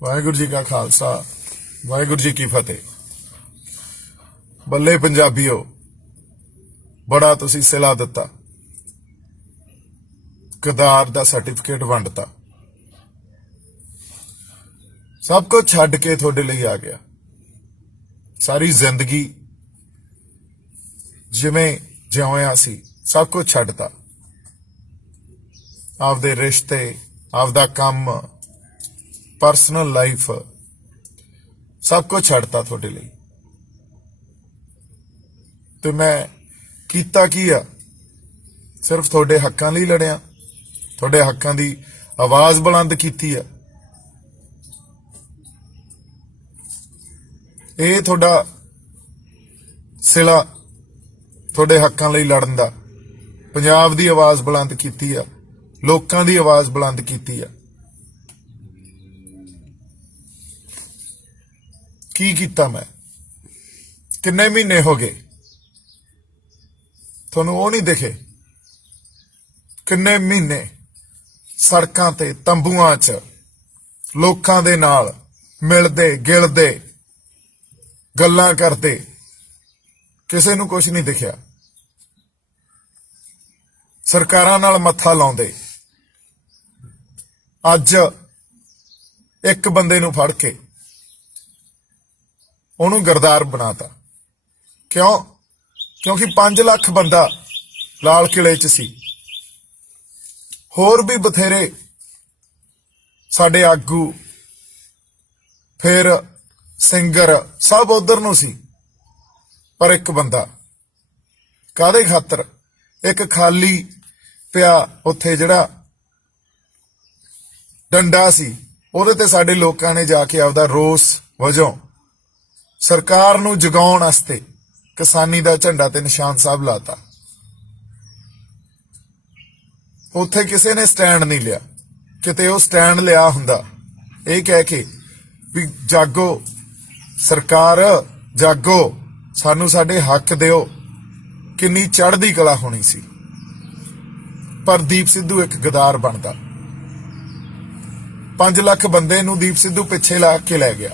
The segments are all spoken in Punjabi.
वाहिगुरू जी का खालसा वाहिगुरू जी की फतेह। बल्ले पंजाबियो, बड़ा तुसी सिला दिता, गद्दार दा सर्टिफिकेट वंडता, सब कुछ छड्ड के थोड़े लिए आ गया। सारी जिंदगी जिवें जिउया सी सब कुछ छड्डता, आपदे रिश्ते, आपदा काम, परसनल लाइफ सब कुछ छड्डता थोड़े लिए। तो मैं कीता की आ, सिर्फ थोड़े हक्कां लई लड़िया, थोड़े हक्कां दी आवाज बुलंद कीती आ। ਇਹ ਤੁਹਾਡਾ ਸਿਲਾ ਤੁਹਾਡੇ ਹੱਕਾਂ ਲਈ ਲੜਨ ਦਾ, ਪੰਜਾਬ ਦੀ ਆਵਾਜ਼ ਬੁਲੰਦ ਕੀਤੀ ਆ, ਲੋਕਾਂ ਦੀ ਆਵਾਜ਼ ਬੁਲੰਦ ਕੀਤੀ ਆ। ਕੀ ਕੀਤਾ ਮੈਂ? ਕਿੰਨੇ ਮਹੀਨੇ ਹੋ ਗਏ ਤੁਹਾਨੂੰ ਉਹ ਨਹੀਂ ਦਿਖੇ? ਕਿੰਨੇ ਮਹੀਨੇ ਸੜਕਾਂ ਤੇ ਤੰਬੂਆਂ 'ਚ ਲੋਕਾਂ ਦੇ ਨਾਲ ਮਿਲਦੇ ਗਿਲਦੇ ਗੱਲਾਂ ਕਰਦੇ, ਕਿਸੇ ਨੂੰ ਕੁਝ ਨਹੀਂ ਦਿਖਿਆ। ਸਰਕਾਰਾਂ ਨਾਲ ਮੱਥਾ ਲਾਉਂਦੇ, ਅੱਜ ਇੱਕ ਬੰਦੇ ਨੂੰ ਫੜ ਕੇ ਉਹਨੂੰ ਗਰਦਾਰ ਬਣਾਤਾ। ਕਿਉਂ? ਕਿਉਂਕਿ 5 ਲੱਖ ਬੰਦਾ ਲਾਲ ਕਿਲੇ 'ਚ ਸੀ। ਹੋਰ ਵੀ ਬਥੇਰੇ ਸਾਡੇ ਆਗੂ, ਫਿਰ ਸਿੰਗਰ सब उधर ਨੂੰ ਸੀ, ਪਰ ਇੱਕ ਬੰਦਾ ਕਾਦੇ ਖਾਤਰ? ਇੱਕ ਖਾਲੀ ਪਿਆ ਉੱਥੇ ਜਿਹੜਾ ਡੰਡਾ ਸੀ, ਉਹਦੇ ਤੇ ਸਾਡੇ ਲੋਕਾਂ ਨੇ ਜਾ ਕੇ ਆਪਦਾ ਰੋਸ ਵਜੋਂ ਸਰਕਾਰ ਨੂੰ ਜਗਾਉਣ ਵਾਸਤੇ ਕਿਸਾਨੀ ਦਾ ਝੰਡਾ ਤੇ ਨਿਸ਼ਾਨ ਸਾਹਿਬ ਲਾਤਾ। ਉੱਥੇ ਕਿਸੇ ਨੇ ਸਟੈਂਡ ਨਹੀਂ ਲਿਆ। ਕਿਤੇ ਉਹ ਸਟੈਂਡ ਲਿਆ ਹੁੰਦਾ ਇਹ ਕਹਿ ਕੇ ਵੀ ਜਾਗੋ ਸਰਕਾਰ, ਜਾਗੋ, ਸਾਨੂੰ ਸਾਡੇ ਹੱਕ ਦਿਓ, ਕਿੰਨੀ ਚੜ੍ਹਦੀ ਕਲਾ ਹੋਣੀ ਸੀ। ਪਰ ਦੀਪ ਸਿੱਧੂ ਇੱਕ ਗਦਾਰ ਬਣਦਾ। 5 ਲੱਖ ਬੰਦੇ ਨੂੰ ਦੀਪ ਸਿੱਧੂ ਪਿੱਛੇ ਲਾ ਕੇ ਲੈ ਗਿਆ।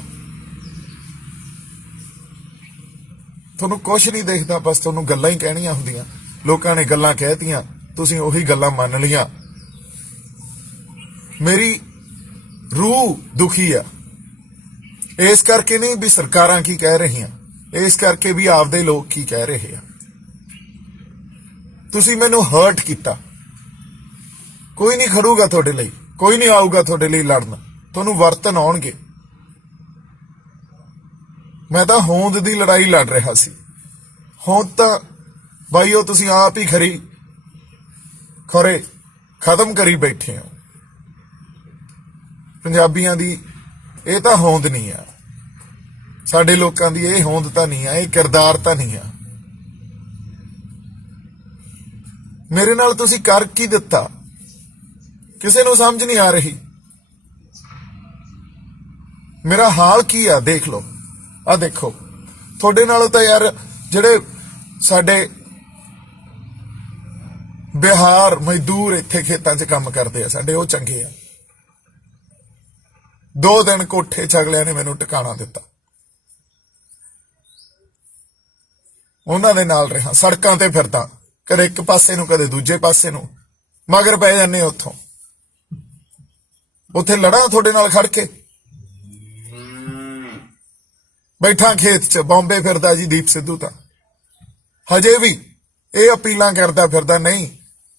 ਤੁਹਾਨੂੰ ਕੁਛ ਨਹੀਂ ਦੇਖਦਾ, ਬਸ ਤੁਹਾਨੂੰ ਗੱਲਾਂ ਹੀ ਕਹਿਣੀਆਂ ਹੁੰਦੀਆਂ। ਲੋਕਾਂ ਨੇ ਗੱਲਾਂ ਕਹਿਤੀਆਂ, ਤੁਸੀਂ ਉਹੀ ਗੱਲਾਂ ਮੰਨ ਲੀਆਂ। ਮੇਰੀ ਰੂਹ ਦੁਖੀ ਆ, ਇਸ ਕਰਕੇ ਨਹੀਂ ਵੀ ਸਰਕਾਰਾਂ ਕੀ ਕਹਿ ਰਹੀਆਂ, ਇਸ ਕਰਕੇ ਵੀ ਆਪਦੇ ਲੋਕ ਕੀ ਕਹਿ ਰਹੇ ਆ। ਤੁਸੀਂ ਮੈਨੂੰ ਹਰਟ ਕੀਤਾ। ਕੋਈ ਨਹੀਂ ਖੜੂਗਾ ਤੁਹਾਡੇ ਲਈ, ਕੋਈ ਨਹੀਂ ਆਊਗਾ ਤੁਹਾਡੇ ਲਈ ਲੜਨ, ਤੁਹਾਨੂੰ ਵਰਤਨ ਆਉਣਗੇ। ਮੈਂ ਤਾਂ ਹੋਂਦ ਦੀ ਲੜਾਈ ਲੜ ਰਿਹਾ ਸੀ। ਹੋਂਦ ਤਾਂ ਬਾਈਓ ਤੁਸੀਂ ਆਪ ਹੀ ਖਰੇ ਖਤਮ ਕਰੀ ਬੈਠੇ ਹੋ। ਪੰਜਾਬੀਆਂ ਦੀ ਇਹ ਤਾਂ ਹੋਂਦ ਨਹੀਂ ਆ, ਸਾਡੇ ਲੋਕਾਂ ਦੀ ਇਹ ਹੋਂਦ ਤਾਂ ਨਹੀਂ ਆ, ਇਹ ਕਿਰਦਾਰ ਤਾਂ ਨਹੀਂ ਆ। ਮੇਰੇ ਨਾਲ ਤੁਸੀਂ ਕਰ ਕੀ ਦਿੱਤਾ? ਕਿਸੇ ਨੂੰ ਸਮਝ ਨਹੀਂ ਆ ਰਹੀ। ਮੇਰਾ ਹਾਲ ਕੀ ਆ ਦੇਖ ਲਓ, ਆ ਦੇਖੋ। ਤੁਹਾਡੇ ਨਾਲੋਂ ਤਾਂ ਯਾਰ ਜਿਹੜੇ ਸਾਡੇ ਬਿਹਾਰ ਮਜ਼ਦੂਰ ਇੱਥੇ ਖੇਤਾਂ 'ਚ ਕੰਮ ਕਰਦੇ ਆ, ਸਾਡੇ ਉਹ ਚੰਗੇ ਆ। 2 ਦਿਨ ਕੋਠੇ 'ਚ ਅਗਲਿਆਂ ਨੇ ਮੈਨੂੰ ਟਿਕਾਣਾ ਦਿੱਤਾ। ਉਹਨਾਂ ਦੇ ਨਾਲ ਰਿਹਾ, ਸੜਕਾਂ ਤੇ ਫਿਰਦਾ, ਕਦੇ ਇੱਕ ਪਾਸੇ ਨੂੰ ਕਦੇ ਦੂਜੇ ਪਾਸੇ ਨੂੰ, ਮਗਰ ਪੈ ਜਾਂਦੇ ਉੱਥੋਂ। ਉੱਥੇ ਲੜਾਂ ਤੁਹਾਡੇ ਨਾਲ ਖੜ ਕੇ। ਬੈਠਾ ਖੇਤ 'ਚ, ਬੰਬੇ ਫਿਰਦਾ ਜੀ ਦੀਪ ਸਿੱਧੂ ਤਾਂ ਹਜੇ ਵੀ ਇਹ ਅਪੀਲਾਂ ਕਰਦਾ ਫਿਰਦਾ, ਨਹੀਂ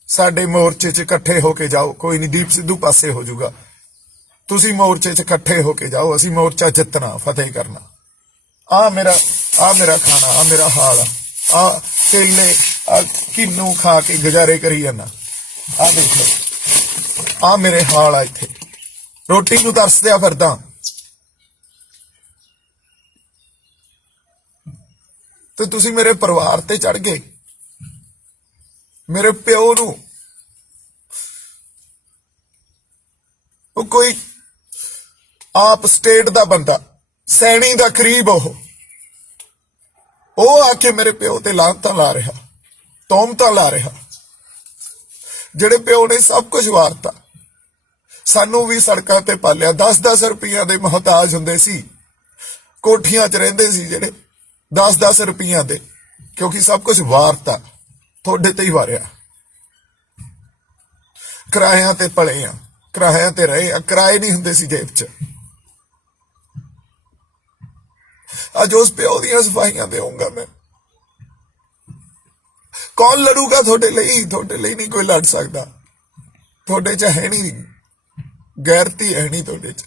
ਸਾਡੇ ਮੋਰਚੇ 'ਚ ਇਕੱਠੇ ਹੋ ਕੇ ਜਾਓ, ਕੋਈ ਨਹੀਂ ਦੀਪ ਸਿੱਧੂ ਪਾਸੇ ਹੋ ਜਾਊਗਾ, ਤੁਸੀਂ ਮੋਰਚੇ 'ਚ ਇਕੱਠੇ ਹੋ ਕੇ ਜਾਓ, ਅਸੀਂ ਮੋਰਚਾ ਜਿੱਤਣਾ, ਫਤਿਹ ਕਰਨਾ। ਆ ਮੇਰਾ ਖਾਣਾ, ਆ ਮੇਰਾ ਹਾਲ ਆ ਕੇਲੇ, ਆ ਕਿੰਨੂ ਖਾ ਕੇ ਗੁਜ਼ਾਰੇ ਕਰੀ ਜਾਂਦਾ। ਆ ਦੇਖ ਲਓ, ਆ ਮੇਰੇ ਹਾਲ ਆ। ਇੱਥੇ ਰੋਟੀ ਨੂੰ ਤਰਸਦਿਆ ਫਿਰਦਾ। ਤੇ ਤੁਸੀਂ ਮੇਰੇ ਪਰਿਵਾਰ ਤੇ ਚੜ ਗਏ। ਮੇਰੇ ਪਿਓ ਨੂੰ ਉਹ ਕੋਈ ਆਪ ਸਟੇਟ ਦਾ ਬੰਦਾ, ਸੈਣੀ ਦਾ ਕਰੀਬ, ਉਹ ਆ ਕੇ ਮੇਰੇ ਪਿਓ ਤੇ ਲਾਂਤਾਂ ਲਾ ਰਿਹਾ, ਤੌਮਤਾਂ ਲਾ ਰਿਹਾ। ਜਿਹੜੇ ਪਿਓ ਨੇ ਸਭ ਕੁਝ ਵਾਰਤਾ, ਸਾਨੂੰ ਵੀ ਸੜਕਾਂ ਤੇ ਪਾਲਿਆ। 10-10 ਰੁਪਈਆਂ ਦੇ ਮੁਹਤਾਜ ਹੁੰਦੇ ਸੀ, ਕੋਠੀਆਂ 'ਚ ਰਹਿੰਦੇ ਸੀ ਜਿਹੜੇ 10-10 ਰੁਪਈਆਂ ਦੇ, ਕਿਉਂਕਿ ਸਭ ਕੁਝ ਵਾਰਤਾ ਤੁਹਾਡੇ ਤੇ ਹੀ ਵਾਰਿਆ। ਕਿਰਾਇਆਂ ਤੇ ਪਲੇ ਆ, ਕਿਰਾਇਆਂ ਤੇ ਰਹੇ ਆ, ਕਿਰਾਏ ਨਹੀਂ ਹੁੰਦੇ ਸੀ ਜੇਬ 'ਚ। ਅੱਜ ਉਸ ਪਿਓ ਦੀਆਂ ਸਫਾਈਆਂ ਦੇਵਾਂਗਾ ਮੈਂ। ਕੌਣ ਲੜੂਗਾ ਤੁਹਾਡੇ ਲਈ? ਤੁਹਾਡੇ ਲਈ ਨਹੀਂ ਕੋਈ ਲੜ ਸਕਦਾ। ਤੁਹਾਡੇ 'ਚ ਹੈ ਨਹੀਂ ਗੈਰਤੀ, ਹੈ ਨਹੀਂ ਤੁਹਾਡੇ 'ਚ।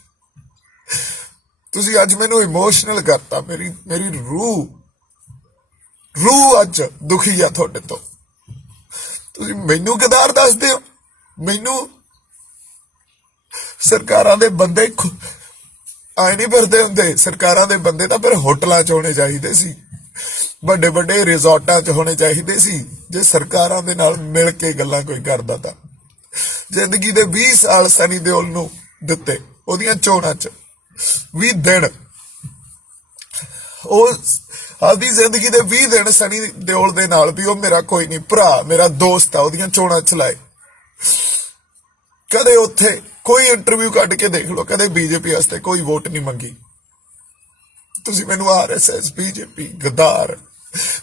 ਤੁਸੀਂ ਅੱਜ ਮੈਨੂੰ ਇਮੋਸ਼ਨਲ ਕਰਤਾ। ਮੇਰੀ ਰੂਹ ਅੱਜ ਦੁਖੀ ਆ ਤੁਹਾਡੇ ਤੋਂ। ਤੁਸੀਂ ਮੈਨੂੰ ਗਦਾਰ ਦੱਸਦੇ ਹੋ। ਮੈਨੂੰ ਸਰਕਾਰਾਂ ਦੇ ਬੰਦੇ ਆਏ ਨਹੀਂ ਫਿਰਦੇ ਹੁੰਦੇ। ਸਰਕਾਰਾਂ ਦੇ ਬੰਦੇ ਤਾਂ ਫਿਰ ਹੋਟਲਾਂ 'ਚ ਹੋਣੇ ਚਾਹੀਦੇ ਸੀ, ਵੱਡੇ ਵੱਡੇ ਰਿਜ਼ੋਰਟਾਂ 'ਚ ਹੋਣੇ ਚਾਹੀਦੇ ਸੀ। ਜੇ ਸਰਕਾਰਾਂ ਦੇ ਨਾਲ ਮਿਲ ਕੇ ਗੱਲਾਂ ਕੋਈ ਕਰਦਾ ਤਾਂ। ਜ਼ਿੰਦਗੀ ਦੇ 20 ਸਾਲ ਸਨੀ ਦਿਓਲ ਨੂੰ ਦਿੱਤੇ, ਉਹਦੀਆਂ ਚੋਣਾਂ 'ਚ 20 ਦਿਨ, ਉਹ ਆਪਦੀ ਜ਼ਿੰਦਗੀ ਦੇ 20 ਦਿਨ ਸਨੀ ਦਿਓਲ ਦੇ ਨਾਲ ਵੀ ਉਹ ਮੇਰਾ ਕੋਈ ਨਹੀਂ ਭਰਾ, ਮੇਰਾ ਦੋਸਤ ਆ, ਉਹਦੀਆਂ ਚੋਣਾਂ ਚਲਾਏ। ਕਦੇ ਉੱਥੇ ਕੋਈ ਇੰਟਰਵਿਊ ਕੱਢ ਕੇ ਦੇਖ ਲਓ, ਕਦੇ ਬੀਜੇਪੀ ਵਾਸਤੇ ਕੋਈ ਵੋਟ ਨਹੀਂ ਮੰਗੀ। ਤੁਸੀਂ ਮੈਨੂੰ RSS ਬੀਜੇਪੀ ਗਦਾਰ।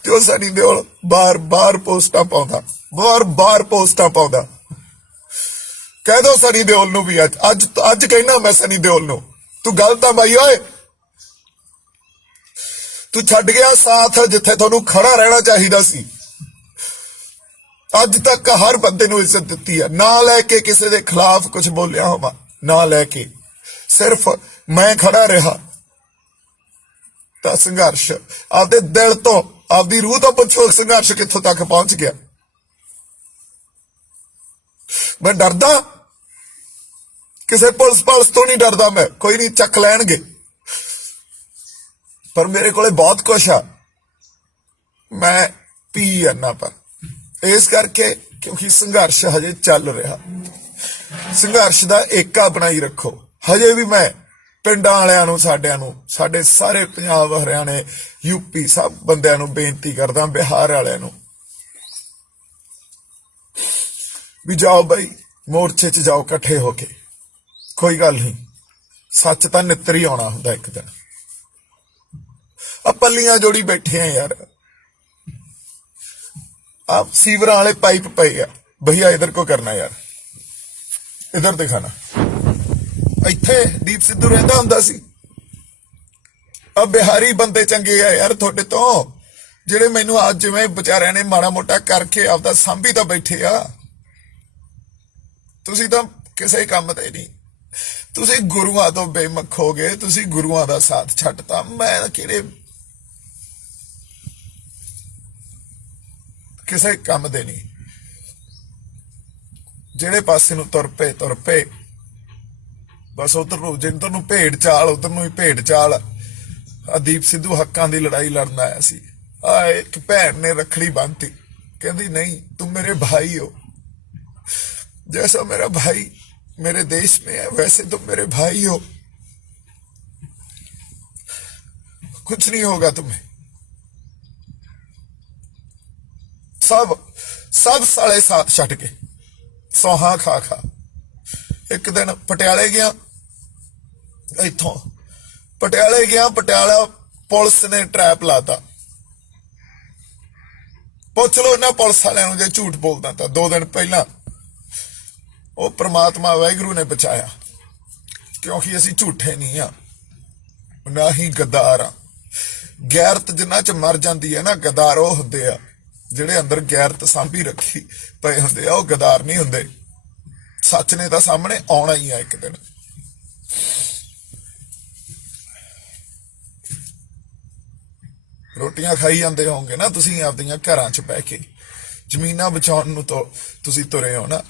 ਤੇ ਉਹ ਸਨੀ ਦਿਓਲ ਬਾਰ-ਬਾਰ ਪੋਸਟਾਂ ਪਾਉਂਦਾ, ਬਾਰ-ਬਾਰ ਪੋਸਟਾਂ ਪਾਉਂਦਾ। ਕਹਿ ਦੋ ਸਨੀ ਦਿਓਲ ਨੂੰ ਵੀ ਅੱਜ ਕਹਿਣਾ ਮੈਂ ਸਨੀ ਦਿਓਲ ਨੂੰ, ਤੂੰ ਗਲਤ ਆ ਬਾਈ ਓਏ। ਤੂੰ ਛੱਡ ਗਿਆ ਸਾਥ ਜਿੱਥੇ ਤੁਹਾਨੂੰ ਖੜਾ ਰਹਿਣਾ ਚਾਹੀਦਾ ਸੀ। ਅੱਜ ਤੱਕ ਹਰ ਬੰਦੇ ਨੂੰ ਇੱਜ਼ਤ ਦਿੱਤੀ ਹੈ, ਨਾ ਲੈ ਕੇ ਕਿਸੇ ਦੇ ਖਿਲਾਫ ਕੁਝ ਬੋਲਿਆ ਹੋਵਾਂ, ਨਾ ਲੈ ਕੇ, ਸਿਰਫ ਮੈਂ ਖੜਾ ਰਿਹਾ। ਤਾਂ ਸੰਘਰਸ਼ ਆਪਦੇ ਦਿਲ ਤੋਂ, ਆਪਦੀ ਰੂਹ ਤੋਂ ਪੁੱਛੋ, ਸੰਘਰਸ਼ ਕਿੱਥੋਂ ਤੱਕ ਪਹੁੰਚ ਗਿਆ। ਮੈਂ ਡਰਦਾ ਕਿਸੇ ਪੁਲਿਸ ਤੋਂ ਨਹੀਂ ਡਰਦਾ ਮੈਂ, ਕੋਈ ਨਹੀਂ ਚੱਕ ਲੈਣਗੇ, ਪਰ ਮੇਰੇ ਕੋਲੇ ਬਹੁਤ ਕੁਛ ਆ। ਮੈਂ ਪੀ ਜਾਨਾ, ਪਰ ਇਸ ਕਰਕੇ ਕਿਉਂਕਿ ਸੰਘਰਸ਼ ਹਜੇ ਚੱਲ ਰਿਹਾ। ਸੰਘਰਸ਼ ਦਾ ਏਕਾ ਬਣਾਈ ਰੱਖੋ। ਹਜੇ ਵੀ ਮੈਂ ਪਿੰਡਾਂ ਵਾਲਿਆਂ ਨੂੰ, ਸਾਡਿਆਂ ਨੂੰ, ਸਾਡੇ ਸਾਰੇ ਪੰਜਾਬ, ਹਰਿਆਣੇ, ਯੂਪੀ ਸਭ ਬੰਦਿਆਂ ਨੂੰ ਬੇਨਤੀ ਕਰਦਾ, ਬਿਹਾਰ ਵਾਲਿਆਂ ਨੂੰ ਵੀ ਜਾਓ ਬਾਈ, ਮੋਰਚੇ 'ਚ ਜਾਓ ਇਕੱਠੇ ਹੋ ਕੇ। ਕੋਈ ਗੱਲ ਨਹੀਂ, ਸੱਚ ਤਾਂ ਨਿੱਤਰ ਹੀ ਆਉਣਾ ਹੁੰਦਾ ਇੱਕ ਦਿਨ। ਆ ਪੱਲੀਆਂ ਜੋੜੀ ਬੈਠੇ ਆ ਯਾਰ, आप सीवरा वाले पाइप पे आ भैया, इधर को करना यार, इधर दिखाना। इत्थे दीप सिद्धू रहंदा हुंदा सी। अब बिहारी बंदे चंगे आ यार थोड़े तो, जिहड़े मैनू आज जिवें बेचारियां ने माड़ा मोटा करके आपदा सांभी तां बैठे आ। तुसीं तां किसे काम ते नहीं, तुसीं गुरुआं तो बेमुख हो गए, तुसीं गुरुआं दा साथ छड्डता। मैं किहड़े ਕਿਸੇ ਕੰਮ ਦੇ ਨਹੀਂ। ਜਿਹੜੇ ਪਾਸੇ ਨੂੰ ਤੁਰ ਪਏ ਬਸ ਉਧਰ ਨੂੰ, ਜਿੰਦਰ ਨੂੰ ਭੇਡ ਚਾਲ, ਉਧਰ ਨੂੰ ਹੀ ਭੇਡ ਚਾਲ। ਦੀਪ ਸਿੱਧੂ ਹੱਕਾਂ ਦੀ ਲੜਾਈ ਲੜਨ ਆਇਆ ਸੀ। ਇੱਕ ਭੈਣ ਨੇ ਰੱਖੜੀ ਬੰਨ੍ਹਤੀ, ਕਹਿੰਦੀ ਨਹੀਂ तुम मेरे भाई हो, जैसा मेरा भाई मेरे देश में है वैसे तुम मेरे भाई हो, कुछ नहीं होगा तुम्हें। सब साले साथ छट के सौहा खा एक दिन पटियाले गया, इथों पटियाले गया, पटियाला पुलिस ने ट्रैप लाता। पुछ लो इन्हां पुलिस वालियां जे झूठ बोलदा तां 2 दिन पहला वो परमात्मा वाहिगुरू ने बचाया, क्योंकि असीं झूठे नहीं आ, ना ही गद्दार आ। गैरत जिन्हां च मर जांदी है ना, गद्दार वो हुंदे आ ਜਿਹੜੇ ਅੰਦਰ ਗੈਰਤ ਸਾਂਭੀ ਰੱਖੀ ਪਏ ਹੁੰਦੇ ਆ, ਉਹ ਗਦਾਰ ਨਹੀਂ ਹੁੰਦੇ। ਸੱਚ ਨੇ ਤਾਂ ਸਾਹਮਣੇ ਆਉਣਾ ਹੀ ਆ ਇੱਕ ਦਿਨ। ਰੋਟੀਆਂ ਖਾਈ ਜਾਂਦੇ ਹੋਵੋਗੇ ਨਾ ਤੁਸੀਂ ਆਪਦੀਆਂ ਘਰਾਂ 'ਚ ਬਹਿ ਕੇ, ਜ਼ਮੀਨਾਂ ਬਚਾਉਣ ਨੂੰ ਤਾਂ ਤੁਸੀਂ ਤੁਰੇ ਹੋ ਨਾ।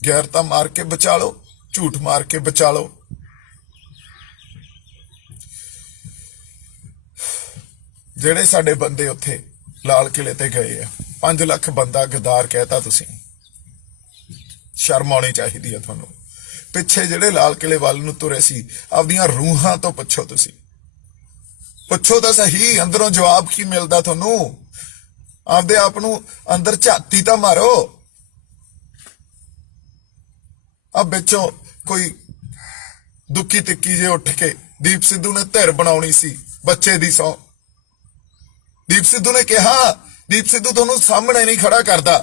ਗੈਰਤਾਂ ਮਾਰ ਕੇ ਬਚਾ ਲਓ, ਝੂਠ ਮਾਰ ਕੇ ਬਚਾ ਲਓ। ਜਿਹੜੇ ਸਾਡੇ ਬੰਦੇ ਉੱਥੇ ਲਾਲ ਕਿਲੇ ਤੇ ਗਏ ਆ, 5 ਲੱਖ ਬੰਦਾ ਗਦਾਰ ਕਹਿਤਾ ਤੁਸੀਂ, ਸ਼ਰਮ ਆਉਣੀ ਚਾਹੀਦੀ ਆ ਤੁਹਾਨੂੰ। ਪਿੱਛੇ ਜਿਹੜੇ ਲਾਲ ਕਿਲੇ ਵੱਲ ਨੂੰ ਤੁਰੇ ਸੀ, ਆਪਦੀਆਂ ਰੂਹਾਂ ਤੋਂ ਪੁੱਛੋ, ਤੁਸੀਂ ਪੁੱਛੋ ਤਾਂ ਸਹੀ, ਅੰਦਰੋਂ ਜਵਾਬ ਕੀ ਮਿਲਦਾ ਤੁਹਾਨੂੰ। ਆਪਦੇ ਆਪ ਨੂੰ ਅੰਦਰ ਝਾਤੀ ਤਾਂ ਮਾਰੋ। अब बिचों कोई दुखी तिक्की जे उठ के दीप सिद्धू ने धिर बनाउणी सी बच्चे दी सौ। दीप सिद्धू ने कहा दीप सिद्धू तुहानूं सामने नहीं खड़ा करदा,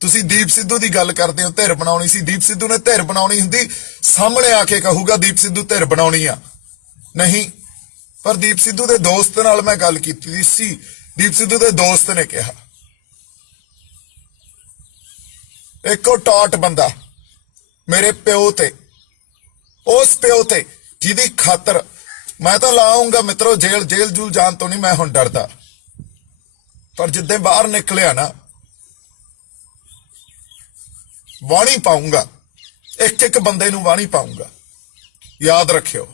तुसी दीप सिद्धू की गल करते हो धिर बनाउणी सी। दीप सिद्धू ने धिर बनाउणी हुंदी सामने आके कहूगा दीप सिद्धू धिर बनाउणी आ, नहीं। पर दीप सिद्धू के दोस्त नाल मैं गल कीती सी, दीप सिद्धू के दोस्त ने कहा एको टॉट बंदा मेरे प्यो ते, उस प्यो ते जिहदी खातर मैं तो लाऊंगा मित्रों जेल, जेल जूल जान तो नहीं मैं हुण डरदा, पर जिद्दे बाहर निकलिया ना वाणी पाऊंगा, एक एक बंदे नूं वाणी पाऊंगा। याद रखियो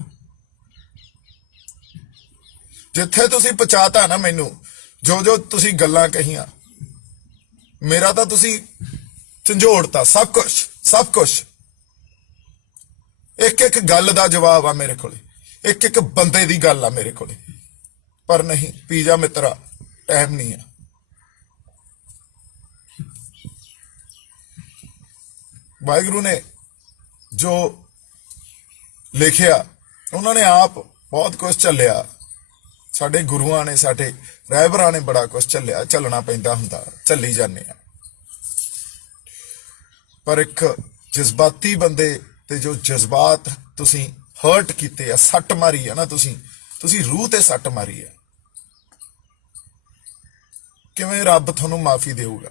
जिथे तुसी पहुंचाता ना मैनू, जो जो तुसी गल्लां कहियां, मेरा तो तुसी झंझोड़ता सब कुछ, सब कुछ। एक एक गल दा जवाब आ मेरे कोले, एक एक बंदे दी गल आ मेरे कोले। पर नहीं पीजा मित्रा, टाइम नहीं है। वाहिगुरु ने जो लिखिया उन्होंने आप बहुत कुछ झलिया, साडे गुरुआं ने साडे रहबरां ने बड़ा कुछ झलिया, झलना पैंदा हुंदा, झली जाने आ। पर एक जज्बाती बंदे ते जो जज्बात तुसी हर्ट कीते आ, सट मारी है ना, तुसी रूह ते सट मारी है, किवें रब तुहानूं माफी देऊगा?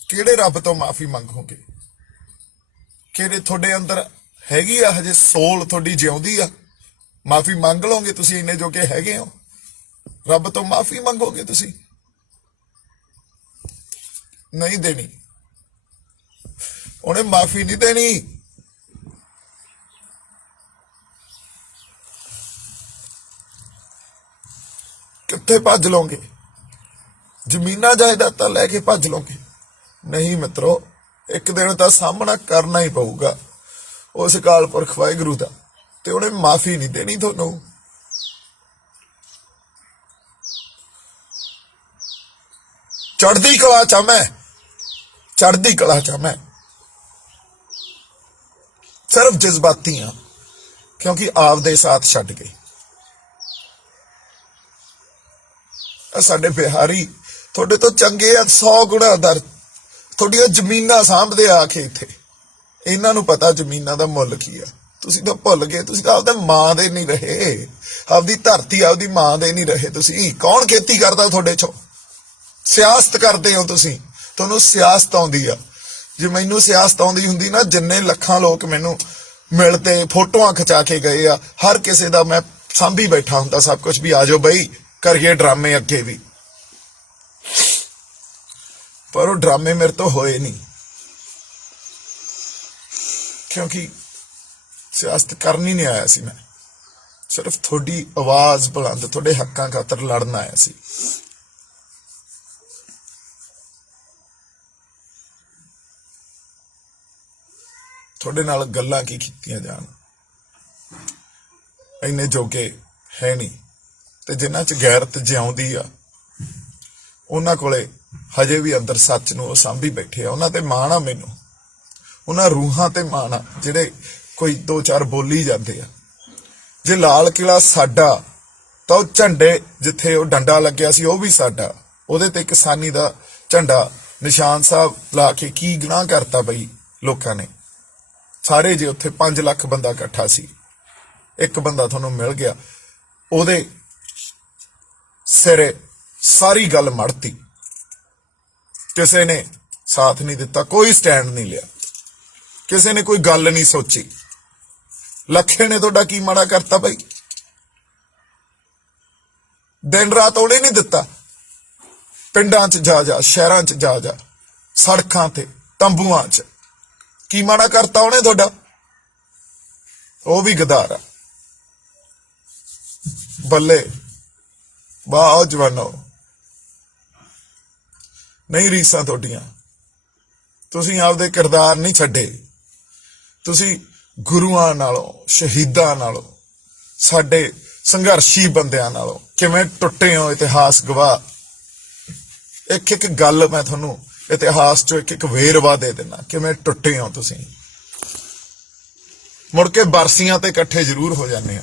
किहड़े रब तो माफी मंगोगे? किहड़े तुहाडे अंदर हैगी आ हजे सोल तुहाडी जिउंदी आ? माफी मंग लोगे तुसी, इन्ने जो के हैगे हो? रब तो माफी मंगोगे तुसी? नहीं देनी, उन्हें माफी नहीं देनी। कित्थे भज लोगे? जमीना जायदादां लैके भज लोगे? नहीं मित्रों, एक दिन तो सामना करना ही पऊगा उस अकाल पुरख वाहिगुरू दा, ते उन्हें माफी नहीं देनी तुहानूं। चढ़दी कला च मैं, चढ़दी कला च मैं, सिर्फ जज्बाती हाँ क्योंकि आपदे साथ छड्ड गए। साडे बिहारी थोड़े तो चंगे आ 100 गुणा दर, थोड़ियां जमीनां सांभदे आके इत्थे, इन्हां नूं पता जमीनां दा मुੱਲ की आ। तुसी तो भुल गए, तुसी तो आपदे मां दे नहीं रहे, आपदी धरती आपदी मां दे नहीं रहे। तुसी कौन खेती करदा थोड़े चों? सियासत करदे हो तुसी, तुहानूं सियासत आउंदी आ। जे मैनूं सियासत आउंदी हुंदी ना, जिन्ने लखां लोक मैनूं मिलते फोटोआं खिचा के गए आ, हर किसे दा मैं सांभी बैठा हुंदा सब कुछ, भी आ जाओ बई करिए ड्रामे अगे भी। पर वो ड्रामे मेरे तो होए नहीं, क्योंकि सियासत करनी नहीं आया सी मैं, सिर्फ थोड़ी आवाज बुलंद, थोड़े हक्कां खातर लड़न आया सी। थोड़े नाल गल्लां की कीतियां जान, इन्ने जोगे है नहीं। ते जिन्हां च गैरत जिउंदी आ, उन्हां कोले हजे भी अंदर सच नूं सांभी बैठे आ। उन्हां ते माण आ मैनूं, उन्हां रूहां ते माण आ जिहड़े कोई 2-4 बोली जांदे आ। जे लाल किला साडा तां ओह झंडे जिथे ओह डंडा लग्या सी ओह भी साडा, ओहदे ते किसानी दा झंडा निशान साहब ला के की गुनाह करता बई लोकां ने। सारे जे उत्थे 5 लाख बंदा इकट्ठा सी, एक बंदा तुहानूं मिल गया, ओहदे सिरे सारी गल मड़ती, किसी ने साथ नहीं दिता, कोई स्टैंड नहीं लिया, किसी ने कोई गल नहीं सोची। लखे ने तुहाडा की माड़ा करता बई? दिन रात उन्हें नहीं दिता, पिंडां च जा जा, शहरां च जा जा, सड़कां ते तंबूआं च की माड़ा करता उन्हें तुहाडा? वो भी गदार आ। बल्ले वाह जवानो, नहीं रीसां तुहाडियां, तुसीं आपदे किरदार नहीं छड्डे, तुसीं गुरुआं नालों, शहीदां नालों, साडे संघर्षी बंदियां नालों किवें टुटे हो इतिहास गवाह। एक एक गल मैं तुहानूं इतिहास चो एक एक वेरवा दे देना, किवें टुटे हो तुसीं। ਮੁੜ ਕੇ ਬਰਸੀਆਂ ਤੇ ਇਕੱਠੇ ਜ਼ਰੂਰ ਹੋ ਜਾਂਦੇ ਆ,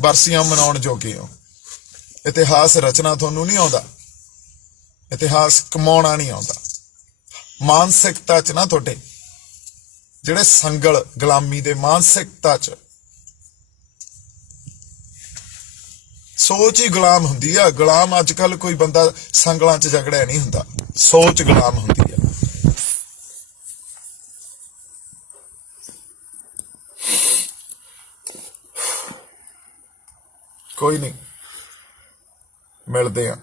ਬਰਸੀਆਂ ਮਨਾਉਣ ਜੋਗੇ ਹੋ। ਇਤਿਹਾਸ ਰਚਨਾ ਤੁਹਾਨੂੰ ਨਹੀਂ ਆਉਂਦਾ, ਇਤਿਹਾਸ ਕਮਾਉਣਾ ਨਹੀਂ ਆਉਂਦਾ। ਮਾਨਸਿਕਤਾ ਚ ਨਾ ਤੁਹਾਡੇ ਜਿਹੜੇ ਸੰਗਲ ਗੁਲਾਮੀ ਦੇ ਮਾਨਸਿਕਤਾ ਚ ਸੋਚ ਹੀ ਗੁਲਾਮ ਹੁੰਦੀ ਆ। ਗੁਲਾਮ ਅੱਜ ਕੱਲ ਕੋਈ ਬੰਦਾ ਸੰਗਲਾਂ ਚ ਜਕੜਿਆ ਨਹੀਂ ਹੁੰਦਾ, ਸੋਚ ਗੁਲਾਮ ਹੁੰਦੀ ਆ। ਕੋਈ ਨਹੀਂ, ਮਿਲਦੇ ਆ।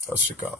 ਸਤਿ ਸ਼੍ਰੀ ਅਕਾਲ।